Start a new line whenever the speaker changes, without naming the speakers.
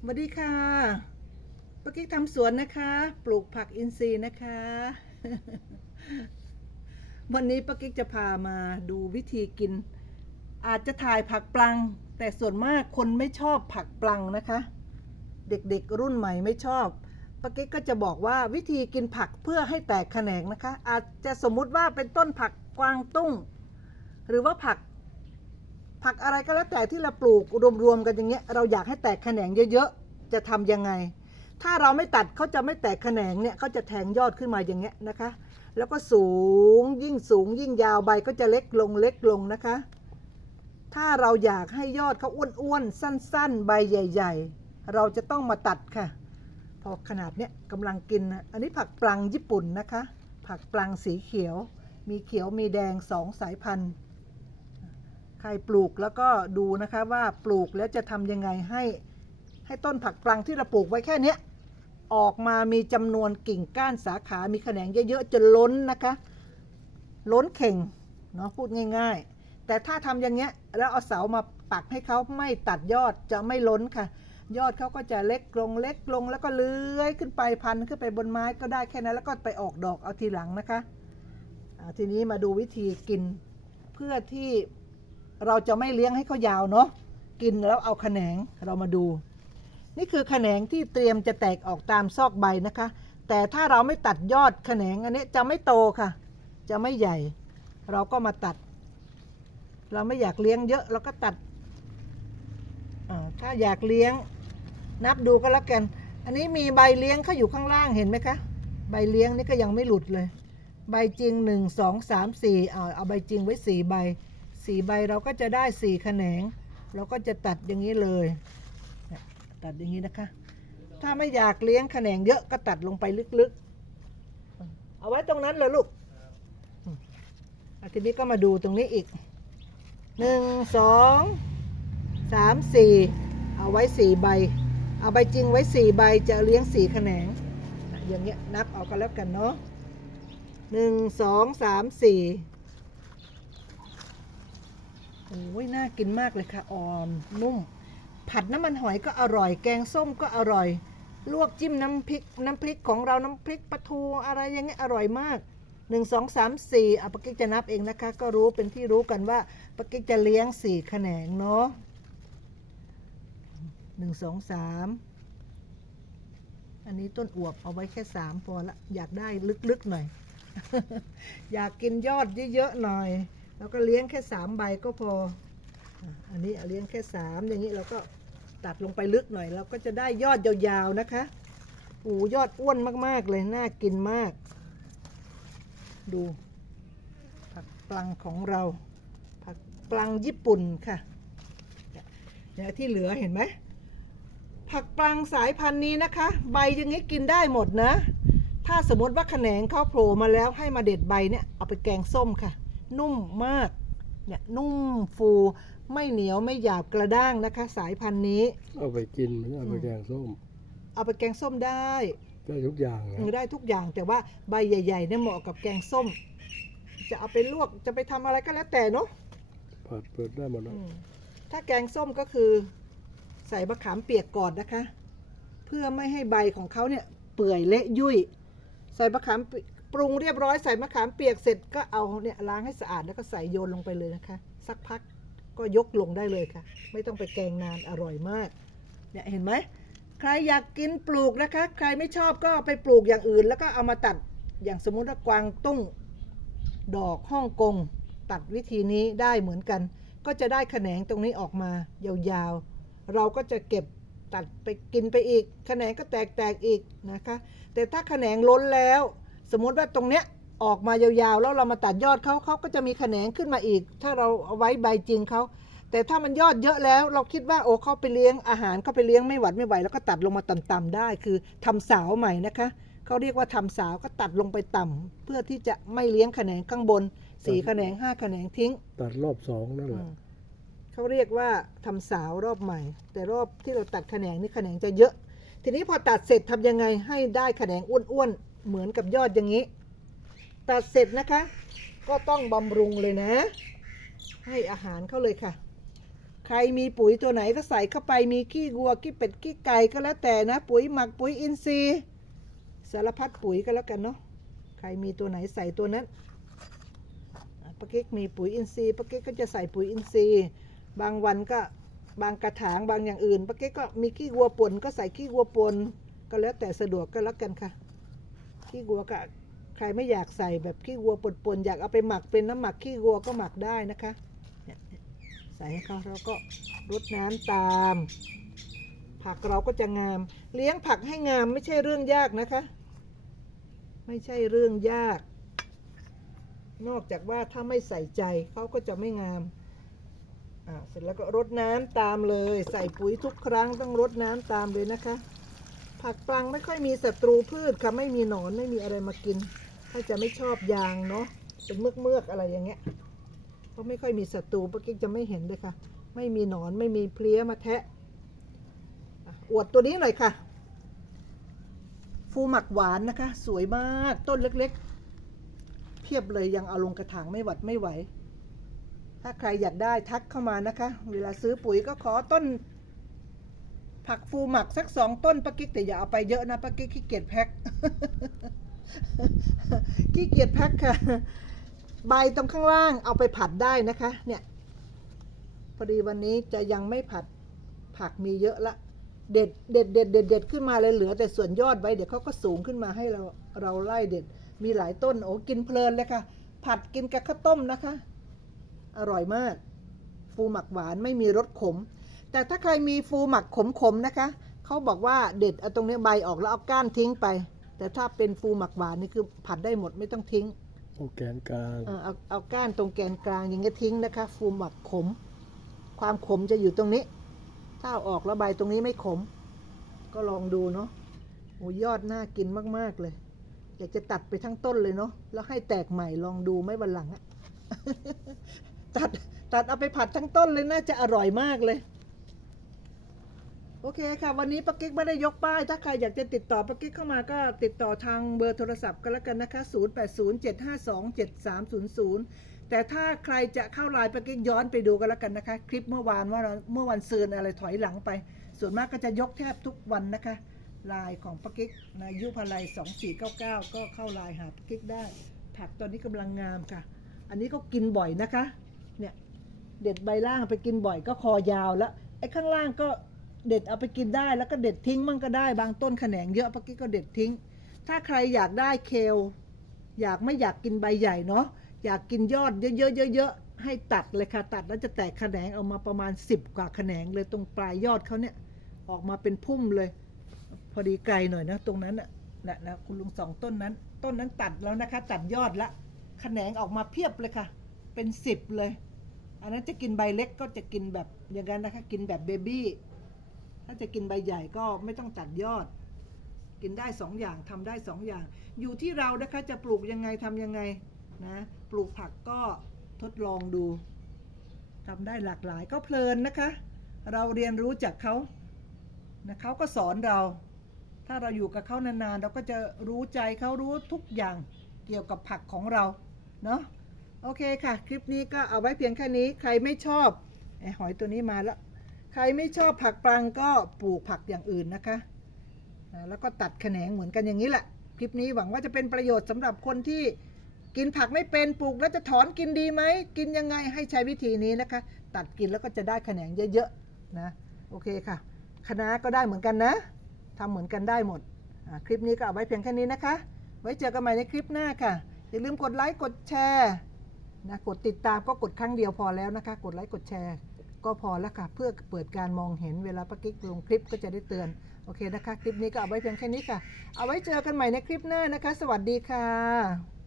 สวัสดีค่ะปากิ๊กทำสวนนะคะ ปลูกผักอินทรีย์นะคะ วันนี้ปากิ๊กจะพามาดูวิธีกิน อาจจะถ่ายผักปลัง แต่ส่วนมากคนไม่ชอบผักปลังนะคะ เด็กๆรุ่นใหม่ไม่ชอบปากิ๊กก็จะบอกว่าวิธีกินผักเพื่อให้แตกแขนงนะคะ อาจจะสมมุติว่าเป็นต้นผักกวางตุ้ง หรือว่าผัก ผักอะไรก็แล้วแต่ที่เราปลูกรวมๆกันอย่างเงี้ยเราอยากให้แตกแขนงเยอะๆ จะทำยังไง ถ้าเราไม่ตัดเขาจะไม่แตกแขนงเนี่ยเขาจะแทงยอดขึ้นมาอย่างเงี้ยนะคะ แล้วก็สูงยิ่งสูงยิ่งยาวใบก็จะเล็กลงเล็กลงนะคะ ถ้าเราอยากให้ยอดเขาอ้วนๆสั้น ๆ ใบใหญ่ ๆ เราจะต้องมาตัดค่ะ พอขนาดเนี้ยกำลังกินนะอันนี้ผักปลังญี่ปุ่นนะคะ ผักปลังสีเขียว มีเขียวมีแดงสองสายพันธุ์ ใครปลูกแล้วก็ดูนะคะว่าปลูกแล้วจะทำยังไงให้ให้ต้นผักปลังที่เราปลูกไว้แค่นี้ออกมามีจำนวนกิ่งก้านสาขา มีแขนงเยอะๆจนล้นนะคะ ล้นเข่งเนาะพูดง่าย ๆ แต่ถ้าทำอย่างเงี้ยแล้วเอาเสามาปักให้เขาไม่ตัดยอดจะไม่ล้นค่ะ ยอดเขาก็จะเล็กลงเล็กลงแล้วก็เลื้อยขึ้นไปพันขึ้นไปบนไม้ก็ได้แค่นั้นแล้วก็ไปออกดอกเอาทีหลังนะคะทีนี้มาดูวิธีกินเพื่อที่ เราจะไม่เลี้ยงให้เขายาวเนาะกินแล้วเอาแขนงเรามาดู นี่คือแขนงที่เตรียมจะแตกออกตามซอกใบนะคะ แต่ถ้าเราไม่ตัดยอดแขนงอันนี้จะไม่โตค่ะ จะไม่ใหญ่ เราก็มาตัด เราไม่อยากเลี้ยงเยอะเราก็ตัดถ้าอยากเลี้ยงนับดูก็แล้วกัน อันนี้มีใบเลี้ยงเขาอยู่ข้างล่างเห็นไหมคะ ใบเลี้ยงนี่ก็ยังไม่หลุดเลย ใบจริงหนึ่งสองสามสี่เอาเอาใบจริงไว้สี่ใบ สี่ใบเราก็จะได้สี่แขนง เราก็จะตัดอย่างนี้เลย ตัดอย่างนี้นะคะ ถ้าไม่อยากเลี้ยงแขนงเยอะก็ตัดลงไปลึกๆ เอาไว้ตรงนั้นเลยลูกอทีนี้ก็มาดูตรงนี้อีกหนึ่งสองสามสี่เอาไว้สี่ใบ เอาใบจริงไว้สี่ใบจะเลี้ยงสี่แขนงอะอย่างเงี้ยนับเอาก็แล้วกันเนาะหนึ่งสองสามสี่ โอ้ยน่ากินมากเลยค่ะอ่อนนุ่ม ผัดน้ำมันหอยก็อร่อย แกงส้มก็อร่อย ลวกจิ้มน้ำพริกน้ำพริกของเราน้ำพริกปลาทูอะไรอย่างเงี้ยอร่อยมากหนึ่งสองสามสี่อะปากิ๊กจะนับเองนะคะ ก็รู้เป็นที่รู้กันว่าปากิ๊กจะเลี้ยงสี่แขนงเนาะหนึ่งสองสามอันนี้ต้นอวบเอาไว้แค่สามพอละ อยากได้ลึกๆหน่อย อยากกินยอดเยอะๆหน่อย แล้วก็เลี้ยงแค่สามใบก็พอ อันนี้เลี้ยงแค่สามอย่างนี้เราก็ตัดลงไปลึกหน่อย เราก็จะได้ยอดยาวๆนะคะโอ้ยอดอ้วนมากๆเลยน่ากินมาก ดูผักปลังของเรา ผักปลังญี่ปุ่นค่ะเนี่ยที่เหลือเห็นไหมผักปลังสายพันธุ์นี้นะคะ ใบอย่างนี้กินได้หมดนะ ถ้าสมมติว่าแขนงเขาโผล่มาแล้วให้มาเด็ดใบเนี่ยเอาไปแกงส้มค่ะ นุ่มมากเนี่ยนุ่มฟูไม่เหนียวไม่หยาบกระด้างนะคะ สายพันธุ์นี้
เอาไปกินมันเอาไปแกงส้ม
เอาไปแกงส้มได้
ได้ทุกอย่างนะ
เออได้ทุกอย่างแต่ว่าใบใหญ่ๆเนี่ยเหมาะกับแกงส้ม จะเอาไปลวกจะไปทำอะไรก็แล้วแต่เนาะ
ผัดเปิดได้หมดนะ
อืมถ้าแกงส้มก็คือ ใส่มะขามเปียกก่อนนะคะ เพื่อไม่ให้ใบของเขาเนี่ยเปื่อยเละยุ่ยใส่มะขามเปรุงเรียบร้อยใส่มะขามเปียกเสร็จก็เอาเนี่ยล้างให้สะอาดแล้วก็ใส่โยนลงไปเลยนะคะ สักพักก็ยกลงได้เลยค่ะ ไม่ต้องไปแกงนานอร่อยมากเนี่ยเห็นไหมใครอยากกินปลูกนะคะ ใครไม่ชอบก็ไปปลูกอย่างอื่น แล้วก็เอามาตัดอย่างสมมุติว่ากวางตุ้งดอกฮ่องกง ตัดวิธีนี้ได้เหมือนกัน ก็จะได้แขนงตรงนี้ออกมายาวๆ เราก็จะเก็บตัดไปกินไปอีก แขนงก็แตกๆอีกนะคะ แต่ถ้าแขนงล้นแล้ว สมมุติว่าตรงเนี้ยออกมายาวๆ แล้วเรามาตัดยอดเขาเขาก็จะมีแขนงขึ้นมาอีก ถ้าเราเอาไว้ใบจริงเขาแต่ถ้ามันยอดเยอะแล้วเราคิดว่าโอ้เขาไปเลี้ยงอาหารเขาไปเลี้ยงไม่หวัดไม่ไหวแล้วก็ตัดลงมาต่ำๆได้ คือทำสาวใหม่นะคะเขาเรียกว่าทำสาวก็ตัดลงไปต่ำเพื่อที่จะไม่เลี้ยงแขนงข้างบนสี่แขนงห้าแขนงทิ้ง
ตัดรอบสองนั่นแหละ
อืมเขาเรียกว่าทำสาวรอบใหม่ แต่รอบที่เราตัดแขนงนี่แขนงจะเยอะ ทีนี้พอตัดเสร็จทำยังไงให้ได้แขนงอ้วนๆ เหมือนกับยอดอย่างนี้ ตัดเสร็จนะคะ ก็ต้องบำรุงเลยนะ ให้อาหารเขาเลยค่ะ ใครมีปุ๋ยตัวไหนก็ใส่เข้าไปมีขี้วัวขี้เป็ดขี้ไก่ก็แล้วแต่นะ ปุ๋ยหมักปุ๋ยอินทรีย์สารพัดปุ๋ยก็แล้วกันเนาะใครมีตัวไหนใส่ตัวนั้นอะป้ากิ๊กมีปุ๋ยอินทรีย์ป้ากิ๊กก็จะใส่ปุ๋ยอินทรีย์ บางวันก็บางกระถางบางอย่างอื่นป้ากิ๊กก็มีขี้วัวป่นก็ใส่ขี้วัวป่นก็แล้วแต่สะดวกก็แล้วกันค่ะ ขี้วัวก็ใครไม่อยากใส่แบบขี้วัวปนๆอยากเอาไปหมักเป็นน้ำหมักขี้วัวก็หมักได้นะคะใส่ให้เขาแล้วก็รดน้ำตาม ผักเราก็จะงาม เลี้ยงผักให้งามไม่ใช่เรื่องยากนะคะ ไม่ใช่เรื่องยาก นอกจากว่าถ้าไม่ใส่ใจเขาก็จะไม่งามอ่าเสร็จแล้วก็รดน้ำตามเลย ใส่ปุ๋ยทุกครั้งต้องรดน้ำตามเลยนะคะ ผักปลังไม่ค่อยมีศัตรูพืชค่ะไม่มีหนอนไม่มีอะไรมากิน ถ้าจะไม่ชอบยางเนาะเป็นเมือกเมือกๆอะไรอย่างเงี้ยเพราะไม่ค่อยมีศัตรูปะกิ๊กจะไม่เห็นเลยค่ะ ไม่มีหนอนไม่มีเพลี้ยมาแทะอะอวดตัวนี้หน่อยค่ะ ฟูหมักหวานนะคะ สวยมากต้นเล็กๆ เพียบเลยยังเอาลงกระถางไม่หวัดไม่ไหว ถ้าใครอยากได้ทักเข้ามานะคะ เวลาซื้อปุ๋ยก็ขอต้น ผักฟูหมักสักสองต้นป้ากิ๊กแต่อย่าเอาไปเยอะนะป้ากิ๊กขี้เกียจแพ็คขี้เกียจแพ็คค่ะ ใบตรงข้างล่างเอาไปผัดได้นะคะ เนี่ยพอดีวันนี้จะยังไม่ผัดผักมีเยอะละ เด็ดเด็ดเด็ดเด็ดเด็ดขึ้นมาเลยเหลือ แต่ส่วนยอดไว้เดี๋ยวเขาก็สูงขึ้นมาให้เราเราไล่เด็ด มีหลายต้นโอ้กินเพลินเลยค่ะ ผัดกินกับข้าวต้มนะคะ อร่อยมาก ฟูหมักหวานไม่มีรสขม แต่ถ้าใครมีฟูหมักขมๆนะคะ เขาบอกว่าเด็ดเอาตรงเนี้ยใบออกแล้วเอาก้านทิ้งไป แต่ถ้าเป็นฟูหมักหวานนี่คือผัดได้หมดไม่ต้องทิ้ง
โอแกนกลาง
เออเอาเอาก้านตรงแกนกลางอย่างเงี้ยทิ้งนะคะ ฟูหมักขม ความขมจะอยู่ตรงนี้ ถ้าเอาออกแล้วใบตรงนี้ไม่ขม ก็ลองดูเนาะโอ้ยอดน่ากินมากๆเลยอยากจะตัดไปทั้งต้นเลยเนาะแล้วให้แตกใหม่ลองดูไหม่วันหลังอะตัดตัดเอาไปผัดทั้งต้นเลยน่าจะอร่อยมากเลยโอเคค่ะ วันนี้ป้ากิ๊กไม่ได้ยกป้าย ถ้าใครอยากจะติดต่อป้ากิ๊กเข้ามาก็ติดต่อทางเบอร์โทรศัพท์ก็แล้วกันนะคะ 0807527300 แต่ถ้าใครจะเข้าไลน์ป้ากิ๊กย้อนไปดูกันแล้วกันนะคะ คลิปเมื่อวานว่าเราเมื่อวันซืนอะไรถอยหลังไป ส่วนมากก็จะยกแทบทุกวันนะคะไลน์ของป้ากิ๊กนายุพาลัย2499 ก็เข้าไลน์หาป้ากิ๊กได้ ผักตอนนี้กำลังงามค่ะ อันนี้ก็กินบ่อยนะคะ เนี่ยเด็ดใบล่างไปกินบ่อยก็คอยาวแล้วไอ้ข้างล่างก็ เด็ดเอาไปกินได้แล้วก็เด็ดทิ้งมั่งก็ได้บางต้นแขนงเยอะป้ากิ๊กก็เด็ดทิ้ง ถ้าใครอยากได้เคลอยากไม่อยากกินใบใหญ่เนาะอยากกินยอดเยอะๆเยอะๆให้ตัดเลยค่ะตัดแล้วจะแตกแขนงออกมาประมาณ 10 กว่าแขนงเลยตรงปลายยอดเขาเนี่ยออกมาเป็นพุ่มเลย พอดีไกลหน่อยนะตรงนั้นน่ะนะนะคุณลุงสองต้นนั้น ต้นนั้นตัดแล้วนะคะ ตัดยอดละแขนงออกมาเพียบเลยค่ะ เป็นสิบเลย อันนั้นจะกินใบเล็กก็จะกินแบบอย่างนั้นนะคะ กินแบบเบบี้ ถ้าจะกินใบใหญ่ก็ไม่ต้องตัดยอด กินได้สองอย่างทำได้สองอย่าง อยู่ที่เรานะคะจะปลูกยังไงทำยังไงนะปลูกผักก็ทดลองดูทำได้หลากหลายก็เพลินนะคะ เราเรียนรู้จากเขานะเขาก็สอนเรา ถ้าเราอยู่กับเขานานๆ เราก็จะรู้ใจเขารู้ทุกอย่างเกี่ยวกับผักของเราเนาะโอเคค่ะ คลิปนี้ก็เอาไว้เพียงแค่นี้ใครไม่ชอบไอหอยตัวนี้มาแล้ว ใครไม่ชอบผักปลังก็ปลูกผักอย่างอื่นนะคะแล้วก็ตัดแขนงเหมือนกันอย่างนี้แหละ คลิปนี้หวังว่าจะเป็นประโยชน์สำหรับคนที่กินผักไม่เป็นปลูกแล้วจะถอนกินดีไหม กินยังไงให้ใช้วิธีนี้นะคะ ตัดกินแล้วก็จะได้แขนงเยอะๆนะโอเคค่ะคะน้าก็ได้เหมือนกันนะทำเหมือนกันได้หมดคลิปนี้ก็เอาไว้เพียงแค่นี้นะคะ ไว้เจอกันใหม่ในคลิปหน้าค่ะ อย่าลืมกดไลค์กดแชร์นะกดติดตามก็กดครั้งเดียวพอแล้วนะคะ กดไลค์กดแชร์ ก็พอแล้วค่ะ เพื่อเปิดการมองเห็นเวลาป้ากิ๊กลงคลิปก็จะได้เตือน โอเคนะคะ คลิปนี้ก็เอาไว้เพียงแค่นี้ค่ะ เอาไว้เจอกันใหม่ในคลิปหน้านะคะ สวัสดีค่ะ